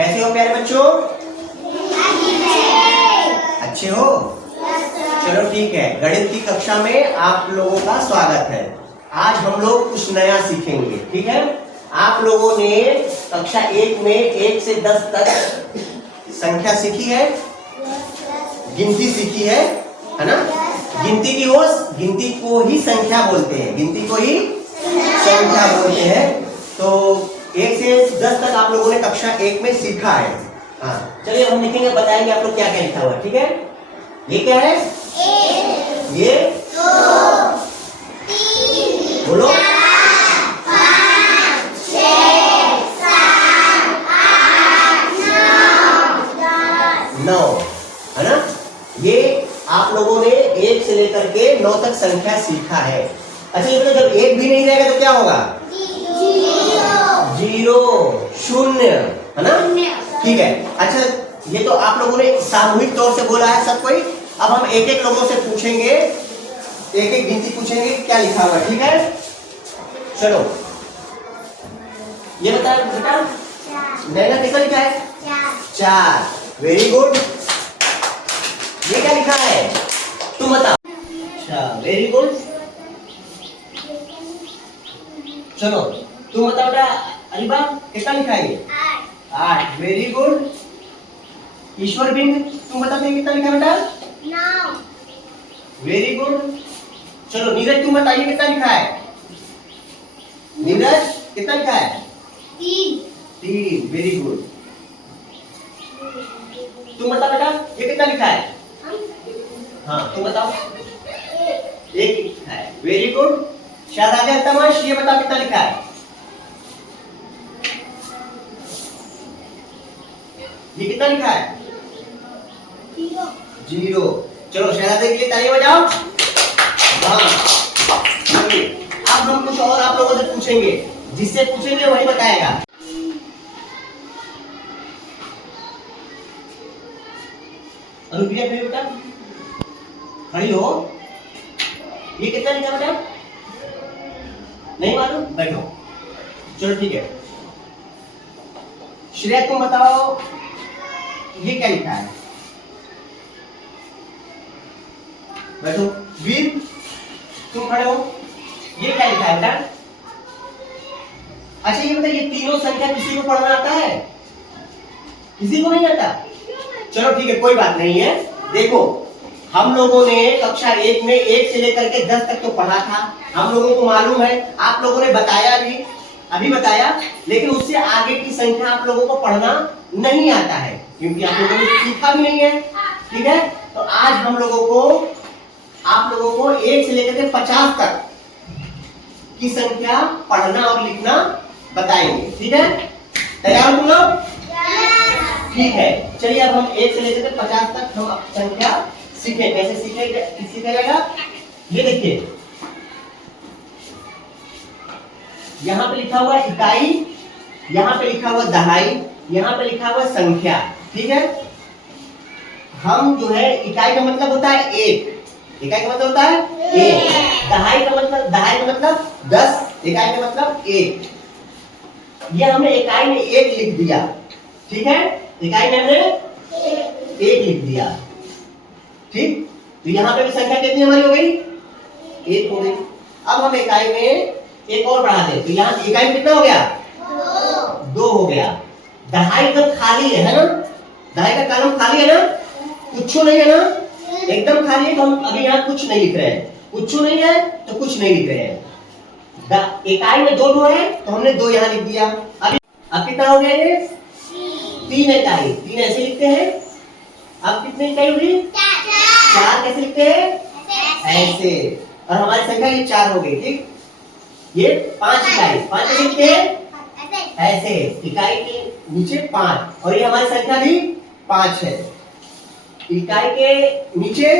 कैसे हो प्यारे बच्चों? अच्छे हो? चलो ठीक है, गणित की कक्षा में आप लोगों का स्वागत है। आज हम लोग कुछ नया सीखेंगे, ठीक है? आप लोगों ने कक्षा 1 में 1 से 10 तक संख्या सीखी है, गिनती सीखी है ना? गिनती को ही संख्या बोलते हैं, गिनती को ही संख्या बोलते हैं। तो 1 से 10 तक आप लोगों ने कक्षा 1 में सीखा है। हाँ, चलिए हम लिखेंगे, बताएंगे आप लोग क्या क्या लिखा हुआ है, ठीक है? ये क्या है? ये 2 3 बोलो 4 5 6 7 8 9 9 है ना? ये आप लोगों ने 1 से लेकर के 9 तक संख्या सीखा है। अच्छा, ये तो जब 1 भी नहीं रहेगा तो क्या होगा? 0 0 है ना? ठीक है। अच्छा, ये तो आप लोगों ने सामूहिक तौर से बोला है सब कोई। अब हम एक एक लोगों से पूछेंगे, एक एक गिनती पूछेंगे क्या लिखा हुआ है, ठीक है? चलो, ये बता बेटा, नैना कितना लिखा है? 4। Very good. ये क्या लिखा है तुम बताओ? अच्छा, वेरी गुड। चलो तुम बताओ बेटा, अलीबा कितना लिखा है? 8। Very good. ईश्वर बिंद, तुम बताते कितना लिखा बेटा? 9 वेरी गुड। चलो नीरज, तुम बताइए कितना लिखा है? नीरज कितना लिखा है? 3। Very good. तुम बताओ बेटा, ये कितना लिखा है? हाँ, तुम बताओ। 1 लिखा है। Very good. शाहजादा तमाश, ये बताओ कितना लिखा है? ये कितना लिखा है? 0। चलो शहजादे के लिए ताली बजाओ। हाँ, अब हम कुछ और आप लोगों से पूछेंगे, जिससे पूछेंगे वही बताएगा। अनुप्रिया फिर बेटा खड़ी हो। ये कितना लिखा बेटा? नहीं मालूम? बैठो। चलो ठीक है। श्रेया तुम बताओ, ये क्या लिखा है? बैठो। वीर तुम खड़े हो, ये क्या लिखा है बेटा? अच्छा ये बताइए, तीनों संख्या किसी को पढ़ना आता है? किसी को नहीं आता? चलो ठीक है, कोई बात नहीं है। देखो, हम लोगों ने कक्षा 1 में 1 से लेकर के 10 तक तो पढ़ा था, हम लोगों को मालूम है, आप लोगों ने बताया भी, अभी बताया, लेकिन उससे आगे की संख्या आप लोगों को पढ़ना नहीं आता है, क्योंकि आप लोगों ने सीखा भी नहीं है, ठीक है? तो आज हम लोगों को, आप लोगों को 1 से लेकर के 50 तक की संख्या पढ़ना और लिखना बताएंगे, ठीक है? तैयार हो तुम लोग? ठीक है, चलिए अब हम 1 से लेकर के 50 तक हम संख्या सीखें। कैसे सीखा जाएगा? ये देखिए, यहाँ पे लिखा हुआ इकाई, यहाँ पे लिखा हुआ दहाई, यहाँ पे लिखा हुआ संख्या, ठीक है? हम जो है, इकाई का मतलब होता है 1, इकाई का मतलब होता है 1, दहाई का मतलब 10, इकाई का मतलब 1। ये हमने इकाई में 1 लिख दिया, ठीक है? इकाई में हमने 1 लिख दिया, ठीक? तो यहाँ पे भी संख्या कितनी हमारी हो गई? 1 हो गई। अब हम इकाई में एक और बढ़ा दें, तो यहाँ इकाई में कितना हो गया? 2 हो गया। दहाई तो खाली है ना? दहाई का कॉलम खाली है ना? कुछ नहीं है ना? एकदम खाली है। तो हम अभी यहाँ कुछ नहीं लिख रहे हैं, कुछ नहीं है तो कुछ नहीं लिख रहे हैं। इकाई में 2 है तो हमने 2 यहाँ लिख दिया। अब कितना हो गया ये? 3 इकाई। 3 ऐसे लिखते हैं। अब कितनी इकाई हुई? 4 कैसे लिखते हैं? ऐसे। और हमारी संख्या ये 4 हो गई, ठीक? ये 5 इकाई, 5 कैसे लिखते हैं? ऐसे। इकाई के नीचे 5, और ये हमारी संख्या भी 5 है। इकाई के नीचे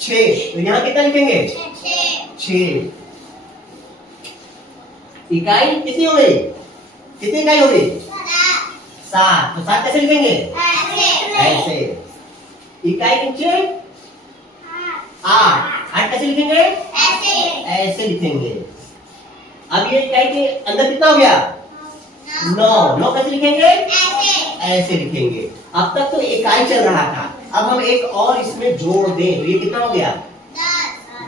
6, तो यहाँ कितना लिखेंगे? 6। इकाई कितनी हो गई? कितनी इकाई हो गई? 7। तो 7 कैसे लिखेंगे? ऐसे। इकाई के नीचे 8 कैसे लिखेंगे? ऐसे लिखेंगे। अब ये इकाई के अंदर कितना हो गया? 9 कैसे लिखेंगे? ऐसे लिखेंगे। अब तक तो इकाई चल रहा था, अब हम एक और इसमें जोड़ दें तो ये कितना हो गया?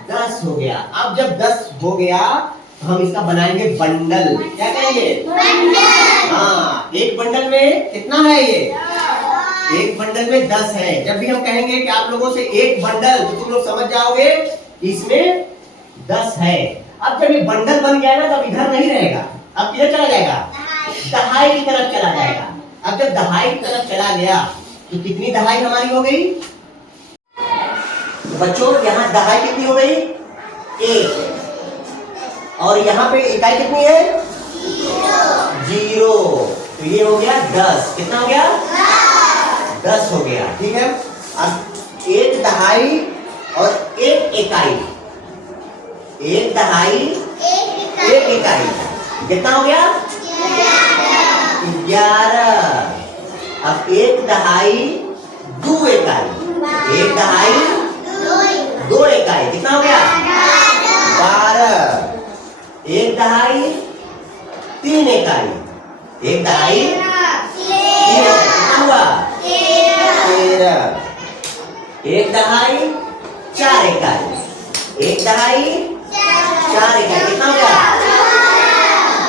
10 हो गया। अब जब 10 हो गया तो हम इसका बनाएंगे बंडल। क्या कहेंगे? बंडल। हाँ, एक बंडल में कितना है ये? एक बंडल में 10 है। जब भी हम कहेंगे कि आप लोगों से एक बंडल, तो तुम लोग समझ जाओगे इसमें 10 है। अब जब ये बंडल बन गया ना, तब इधर नहीं रहेगा, अब किधर चला जाएगा? दहाई की तरफ चला जाएगा। अब जब दहाई की तरफ चला गया तो कितनी दहाई हमारी हो गई? तो बच्चों यहाँ दहाई कितनी हो गई? 1। और यहाँ पे इकाई कितनी है? 0। तो ये हो गया 10। कितना हो गया? 10 हो गया। ठीक है। अब एक दहाई और एक इकाई, एक दहाई एक इकाई, कितना हो गया? 11। अब एक दहाई 2 इकाई, एक दहाई 2 इकाई, कितना हो गया? 12। एक दहाई 3 इकाई, एक दहाई 3 इकाई, कितना हुआ? 13। एक दहाई 4 इकाई, एक दहाई 4 इकाई, कितना हो गया?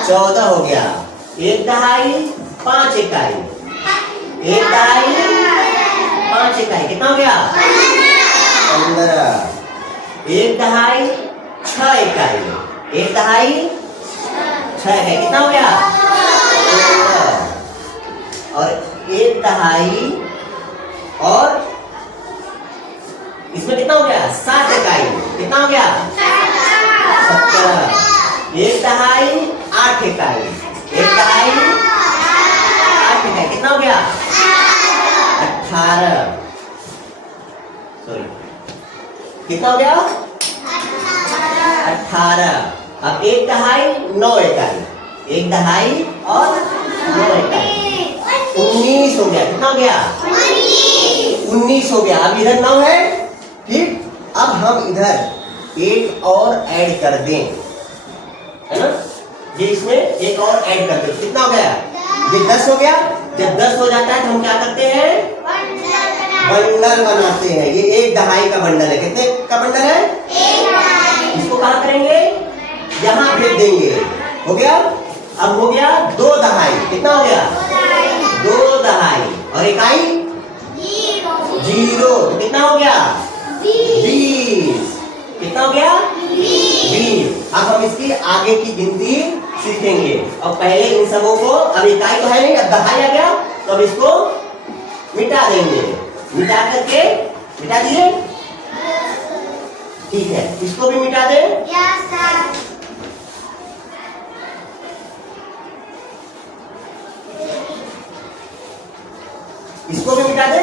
14 हो गया। एक दहाई 5 इकाई, एक दहाई 5 इकाई, कितना हो गया? 15। एक दहाई 6 इकाई, एक दहाई 6 इकाई, कितना हो गया? 16। और एक दहाई और इसमें कितना हो गया? 7 इकाई, कितना हो गया? 17। एक दहाई 8 इकाई, एक दहाई 8 इकाई, कितना हो गया? 18। सॉरी, कितना हो गया? 18। अब एक दहाई 9 इकाई, एक दहाई और 9 इकाई, 19 हो गया। कितना हो गया? 19 हो गया। अब इधर 9 है, ठीक। अब हम इधर एक और ऐड कर दें, है ना? ये इसमें एक और ऐड कर दें, कितना हो गया? ये 10 हो गया। जब 10 हो जाता है तो हम क्या करते हैं? बंडल बनाते हैं। ये एक दहाई का बंडल है। कितने का बंडल है? इसको कहाँ करेंगे? यहाँ भेज देंगे। हो गया। अब हो गया 2 दहाई, कितना हो गया? 2 दहाई और इकाई 0, तो कितना हो गया? 20। कितना हो गया? 20। अब हम इसकी आगे की गिनती सीखेंगे। और पहले इन सबों को, अब इकाई तो है नहीं, अब दहाई आ गया, तो अब इसको मिटा देंगे। मिटा करके, मिटा दिए? ठीक है, इसको भी मिटा दे। इसको भी मिटा दे।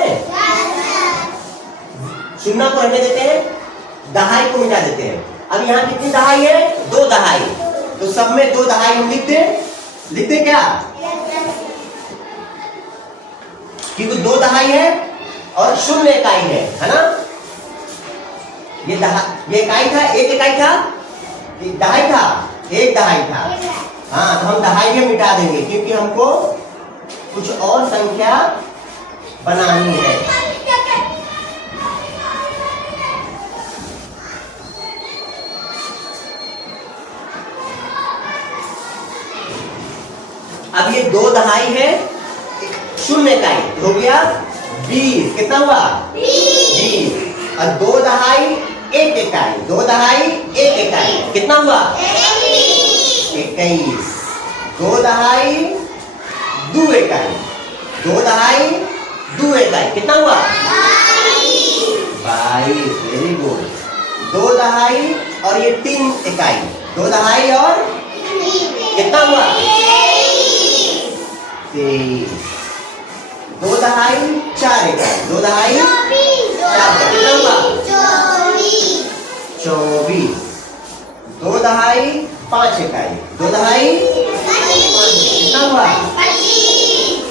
शून्य को रहने देते हैं, दहाई को मिटा देते हैं। अब यहाँ कितनी दहाई है? 2 दहाई। तो सब में 2 दहाई हम लिख दे क्या? क्योंकि 2 दहाई है और 0 इकाई है ना? ये इकाई था, एक इकाई था, एक दहाई था, एक दहाई था। हाँ, तो हम दहाई में मिटा देंगे क्योंकि हमको कुछ और संख्या बनानी है। अब ये 2 दहाई है, 0 इकाई, हो गया 20। कितना हुआ? 20। और 2 दहाई 1 इकाई, 2 दहाई 1 इकाई, कितना हुआ? 21। 2 दहाई 2 इकाई, 2 दहाई 2 इकाई, कितना हुआ? 22। Very good. 2 दहाई और ये 3 इकाई, 2 दहाई और कितना हुआ? 23। 2 दहाई 4 इकाई, 2 दहाई 4 इकाई, कितना हुआ? 24। 2 दहाई 5 इकाई, 2 दहाई कितना हुआ?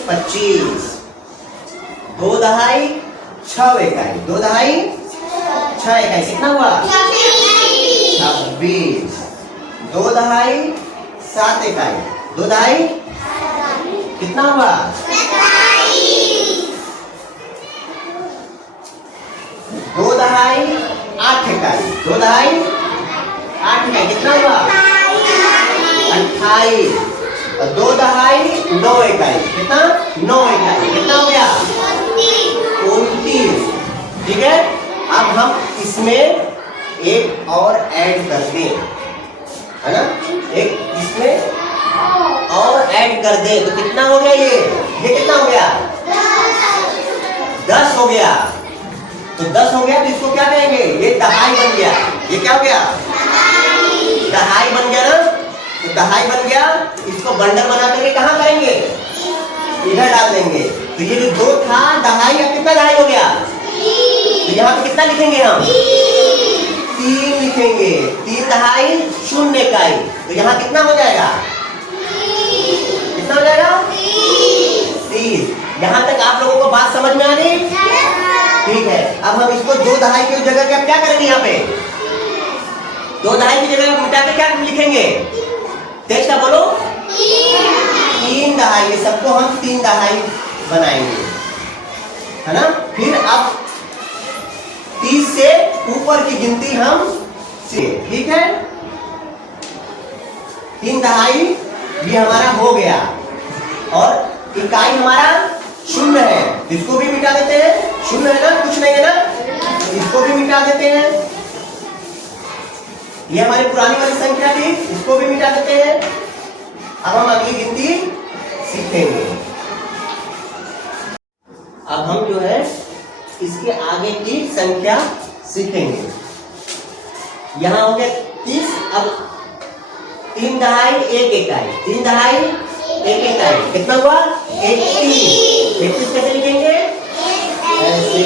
25। 2 दहाई 6 इकाई, 2 दहाई 6 इकाई, कितना हुआ? 26। 2 दहाई 7 इकाई, 2 दहाई कितना हुआ? 2 दहाई 8 इकाई, 2 दहाई 8 इकाई, कितना हुआ 28, और 2 दहाई 9 इकाई, कितना 9 इकाई, कितना हो गया 29। ठीक है, अब हम इसमें एक और ऐड कर दें, है ना, एक इसमें और ऐड कर दे तो कितना हो गया ये कितना हो गया 10 हो गया। तो 10 हो गया तो इसको क्या कहेंगे, ये दहाई बन गया। ये क्या हो गया दहाई बन गया ना, तो दहाई बन गया, इसको बंडल बना करके कहाँ करेंगे, इधर डाल देंगे। तो ये जो 2 था दहाई, अब कितना दहाई हो गया, तो यहाँ पे कितना लिखेंगे हम 3 लिखेंगे। 3 दहाई 0 इकाई, तो यहाँ कितना हो जाएगा, कितना हो जाएगा 30। यहाँ तक आप लोगों को बात समझ में आ रही, ठीक है। अब हम इसको 2 दहाई की जगह पे क्या करेंगे, यहाँ पे 2 दहाई की जगह मिटा के क्या लिखेंगे, तेज का बोलो 3 दहाई, ये सबको हम 3 दहाई बनाएंगे, है ना। फिर अब 30 से ऊपर की गिनती हम से, ठीक है। 3 दहाई भी हमारा हो गया, और इकाई हमारा 0 है, इसको भी मिटा देते हैं, 0 है ना, कुछ नहीं है ना, इसको भी मिटा देते हैं। ये हमारी पुरानी वाली संख्या थी, इसको भी मिटा देते हैं। अब हम अगली गिनती सीखेंगे। अब हम जो है इसके आगे की संख्या सीखेंगे। यहाँ हो गया 30, अब 3 दहाई 1 इकाई, 3 दहाई 1 इकाई, कितना हुआ 31। 31 कैसे लिखेंगे, ऐसे।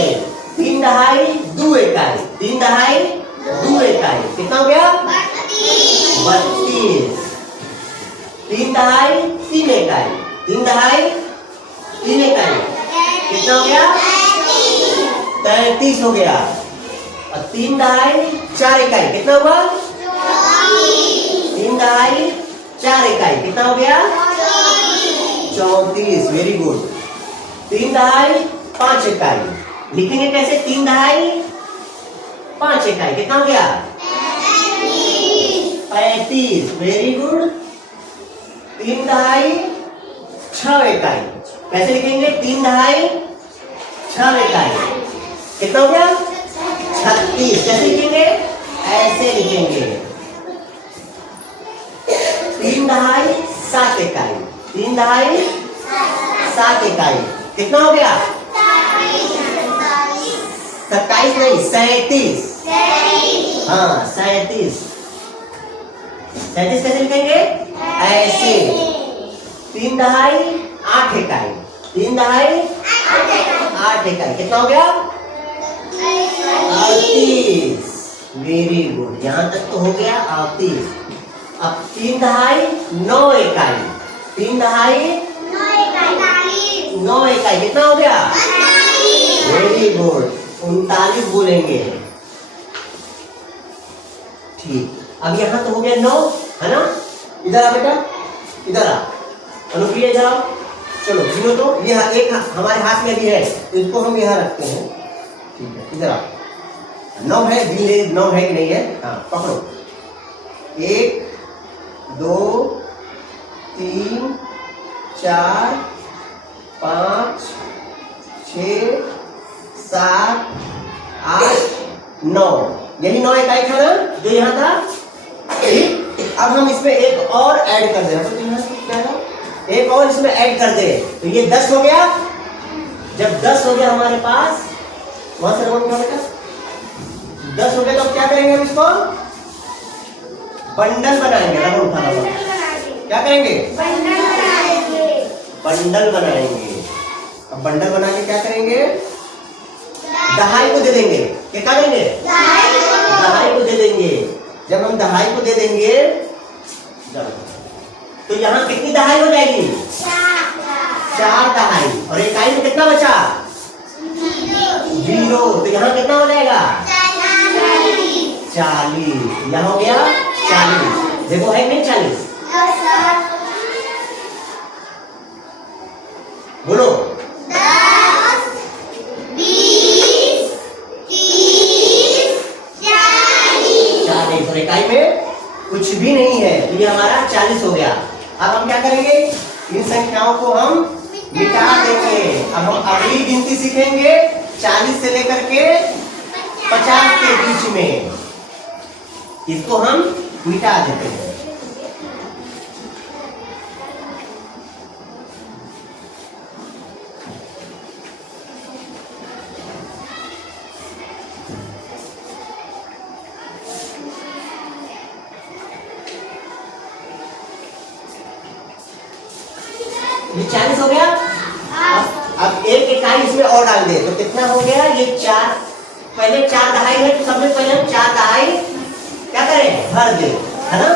3 दहाई 2 इकाई, 3 दहाई 2 इकाई, कितना हो गया 32। 3 दहाई 3 इकाई, 3 दहाई 3 इकाई, कितना हो गया 33 हो गया। और 3 दहाई 4 इकाई, कितना हुआ 3 दहाई 4 इकाई, कितना हो गया 34। Very good. 3 दहाई 5 इकाई, लिखेंगे कैसे, 3 दहाई 5 इकाई, कितना हो गया 35। Very good. 3 दहाई 6 इकाई, कैसे लिखेंगे, 3 दहाई 6 इकाई, कितना हो गया 36। कैसे लिखेंगे, ऐसे लिखेंगे। 3 दहाई 7 इकाई, 3 दहाई 7 इकाई, कितना हो गया 27 नहीं 37। हाँ 37। 37 कैसे लिखेंगे, ऐसे। 3 दहाई 8 इकाई, 3 दहाई 8 इकाई, कितना हो गया 38। वेरी गुड, यहाँ तक तो हो गया 38। अब 3 दहाई 9 इकाई, 3 दहाई 9 इकाई, कितना हो गया वेरी गुड 39 बोलेंगे। ठीक, अब यहाँ तो हो गया 9, है ना। इधर आ बेटा, इधर आ, अनुप्रिया इधर आओ, चलो गिनो तो। ये एक हमारे हाथ में भी है, तो इसको हम यहाँ रखते हैं, ठीक है। इधर आओ, 9 है, 9 है कि नहीं है, हाँ पकड़ो। 1 2 3 4 5 6 7 8 9, यही 9 इकाई था ना जो यहाँ था। अब हम इसमें एक और ऐड कर दे, एक और इसमें ऐड कर दे, तो ये 10 हो गया। जब 10 हो गया हमारे पास, वहां से बेटा 10 हो गया, तो क्या करेंगे, हम इसको बंडल बनाएंगे। क्या करेंगे, बंडल बनाएंगे। अब बंडल बना के क्या करेंगे, दहाई को दे देंगे। क्या करेंगे, दहाई को दे देंगे। जब हम दहाई को दे देंगे, तो यहाँ कितनी दहाई हो जाएगी, 4 दहाई, और इकाई में कितना बचा 0, तो यहाँ कितना हो जाएगा 40। यहाँ हो गया 40, देखो है नहीं 40, बोलो 10 20 30 40 हो गया। अब हम क्या करेंगे, इन संख्याओं को हम मिटा देंगे। अब हम अगली गिनती सीखेंगे 40 से लेकर के 50 के बीच में, इसको हम मिटा देते हैं। ये 40 हो गया। अब एक इकाई इसमें और डाल दे तो कितना हो गया, ये 4। पहले 4 दहाई है तो सबसे पहले हम 4 दहाई क्या करें, भर दे, है ना।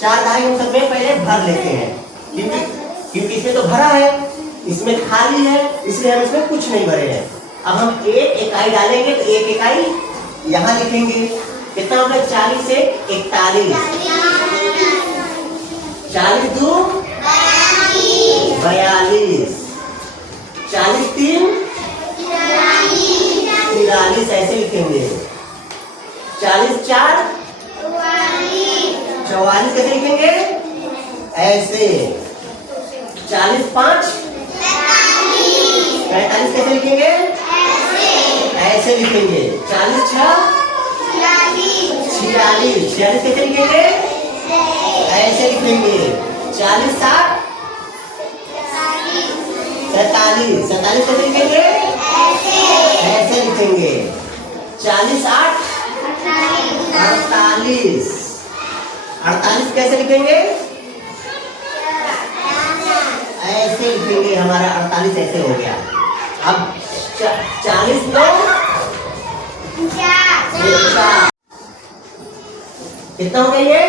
4 दहाई हम सब में पहले भर लेते हैं, क्योंकि इसमें तो भरा है, इसमें खाली है, इसलिए हम इसमें कुछ नहीं भरे हैं। अब हम एक इकाई डालेंगे तो एक इकाई यहाँ लिखेंगे। कितना होगा, 40 से 41, 40 2 42, 40 3 43, ऐसे लिखेंगे। 40 4 44, कैसे लिखेंगे, ऐसे। 40 5 45, कैसे लिखेंगे, ऐसे लिखेंगे। 40 6 46, 46 कैसे लिखेंगे, ऐसे लिखेंगे। 40 7 47, 47 कैसे लिखेंगे, ऐसे लिखेंगे। 40 8 48, 48 कैसे लिखेंगे, ऐसे लिखेंगे। हमारा 48 ऐसे हो गया। अब 40 9 कितना हो गया, ये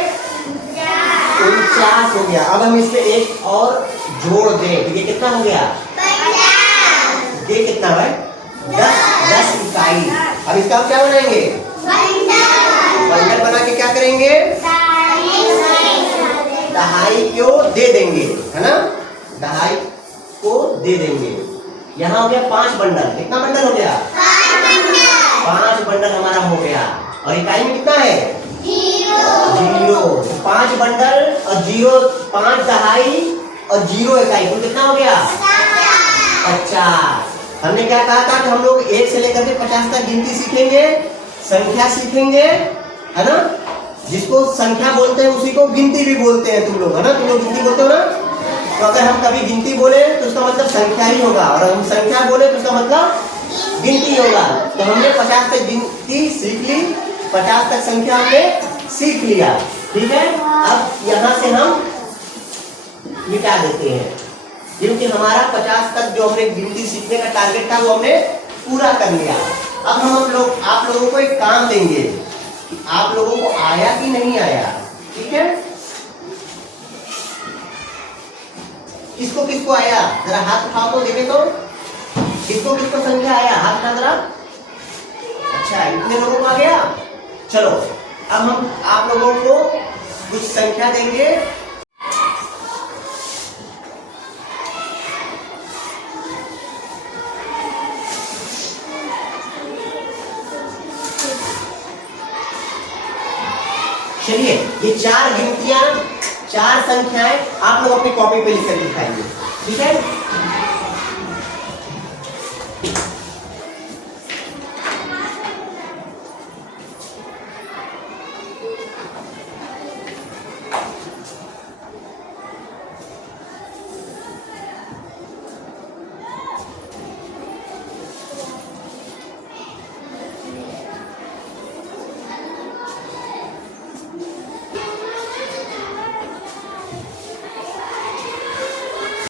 49 हो गया। अब हम इसमें एक और जोड़ दें तो ये कितना हो गया, ये कितना है, 10 इकाई। अब इसका हम क्या बनाएंगे, बंडल बना के क्या करेंगे, दहाई को दे देंगे, है ना, दहाई को दे देंगे। यहाँ हो गया 5 बंडल। कितना बंडल हो गया, 5 बंडल हमारा हो गया। और इकाई में कितना है, 0। 5 बंडल और 0, 5 दहाई और 0 इकाई, तो कितना हो गया, 50। हमने क्या कहा था कि हम लोग 1 से लेकर के 50 तक गिनती सीखेंगे, संख्या सीखेंगे, है ना। जिसको संख्या बोलते हैं उसी को गिनती भी बोलते हैं तुम लोग, है ना। तुम लोग गिनती बोलते हो ना। तो अगर हम कभी गिनती बोले तो उसका मतलब संख्या ही होगा, और हम संख्या बोले तो उसका मतलब गिनती होगा। तो हमने 50 तक गिनती सीख ली, 50 तक संख्या हमने सीख लिया, ठीक है। अब यहाँ से हम मिटा देते हैं, क्योंकि हमारा 50 तक जो हमने गिनती सीखने का टारगेट था वो हमने पूरा कर लिया। अब हम आप लोगों को एक काम देंगे कि आप लोगों को आया कि नहीं आया, ठीक है। किसको किसको आया, जरा हाथ उठाओ तो देखे तो, किसको किसको संख्या आया, हाथ उठा जरा। अच्छा, इतने लोगों को आ गया। चलो अब हम आप लोगों को कुछ संख्या देंगे। चलिए, ये 4 गिनतियां, 4 संख्याएं आप लोग अपनी कॉपी पे लिख कर दिखाएंगे, ठीक है।